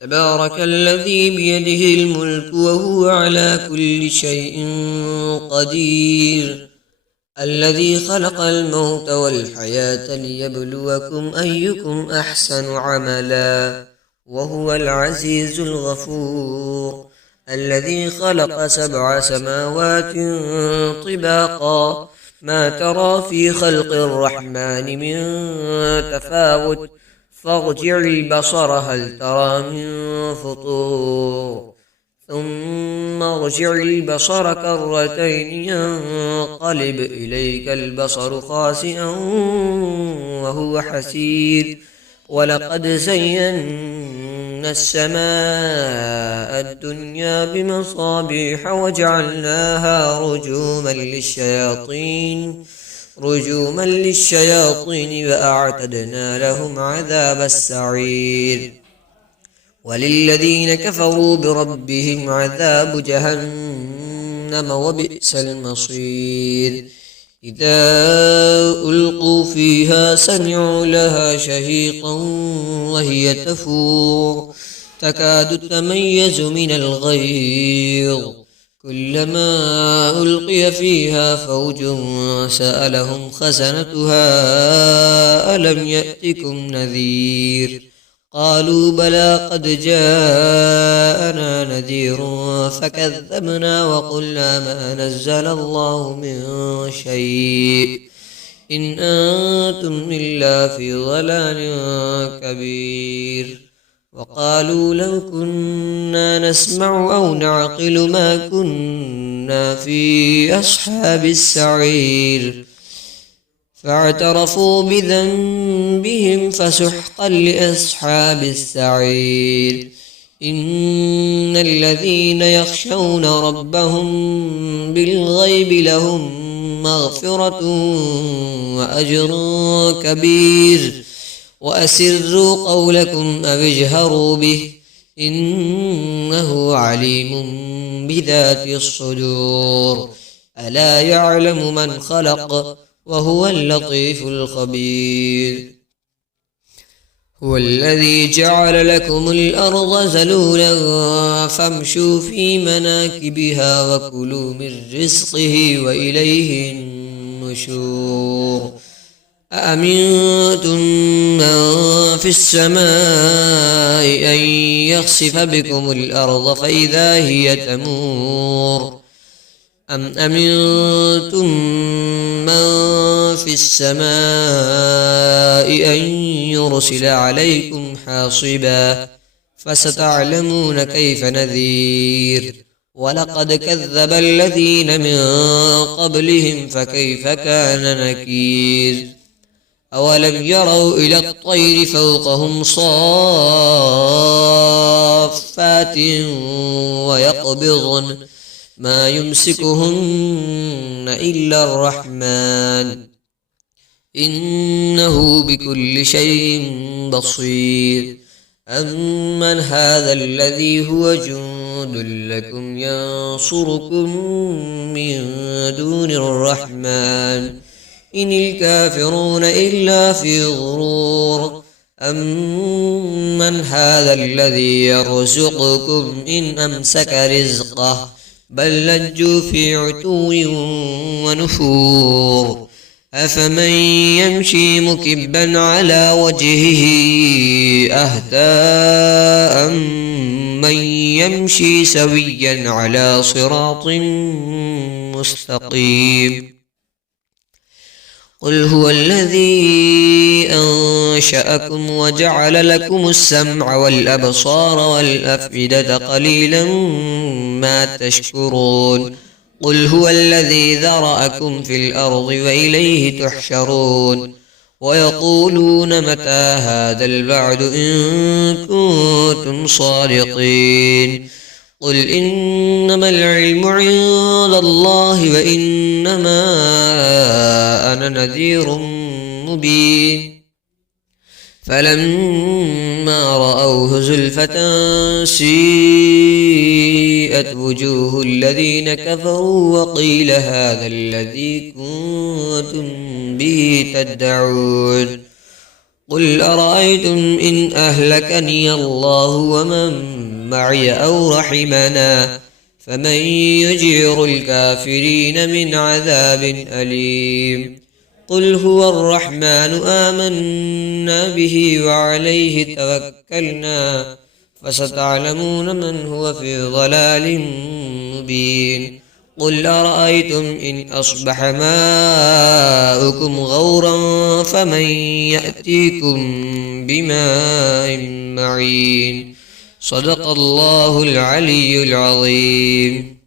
تبارك الذي بيده الملك وهو على كل شيء قدير الذي خلق الموت والحياة ليبلوكم أيكم أحسن عملا وهو العزيز الغفور الذي خلق 7 سماوات طباقا ما ترى في خلق الرحمن من تفاوت فارجع البصر هل ترى من فطور ثم ارجع البصر كرتين ينقلب إليك البصر خاسئا وهو حسير ولقد زينا السماء الدنيا بمصابيح وجعلناها رجوما للشياطين وأعتدنا لهم عذاب السعير وللذين كفروا بربهم عذاب جهنم وبئس المصير إذا ألقوا فيها سمعوا لها شهيقا وهي تفور تكاد تميز من الغيظ كلما ألقي فيها فوج سألهم خزنتها ألم يأتكم نذير قالوا بلى قد جاءنا نذير فكذبنا وقلنا ما نزل الله من شيء إن أنتم إلا في ضلال كبير وقالوا لو كنا نسمع أو نعقل ما كنا في أصحاب السعير فاعترفوا بذنبهم فسحقا لأصحاب السعير إن الذين يخشون ربهم بالغيب لهم مغفرة وأجر كبير وأسروا قولكم أو اجهروا به إنه عليم بذات الصدور ألا يعلم من خلق وهو اللطيف الخبير هو الذي جعل لكم الأرض ذلولا فامشوا في مناكبها وكلوا من رزقه وإليه النشور أأمنتم من في السماء أن يخسف بكم الأرض فإذا هي تمور أم أمنتم من في السماء أن يرسل عليكم حاصبا فستعلمون كيف نذير ولقد كذب الذين من قبلهم فكيف كان نكير أولم يروا إلى الطير فوقهم صافات ويقبضن ما يمسكهن إلا الرحمن إنه بكل شيء بصير أمن هذا الذي هو جند لكم ينصركم من دون الرحمن إن الكافرون إلا في غرور أمن هذا الذي يرزقكم إن أمسك رزقه بل لجوا في عتو ونفور أفمن يمشي مكبا على وجهه أهدى أمن يمشي سويا على صراط مستقيم قل هو الذي أنشأكم وجعل لكم السمع والأبصار والأفئدة قليلا ما تشكرون قل هو الذي ذرأكم في الأرض وإليه تحشرون ويقولون متى هذا الوعد إن كنتم صادقين قل إنما العلم عند الله وإنما أنا نذير مبين فلما رأوه زلفة سيئت وجوه الذين كفروا وقيل هذا الذي كنتم به تدعون قل أرأيتم إن أهلكني الله ومن معي أو رحمنا فمن يجير الكافرين من عذاب أليم قل هو الرحمن آمنا به وعليه توكلنا فستعلمون من هو في ضلال مبين قل أرأيتم إن أصبح ماؤكم غورا فمن يأتيكم بماء معين صدق الله العلي العظيم.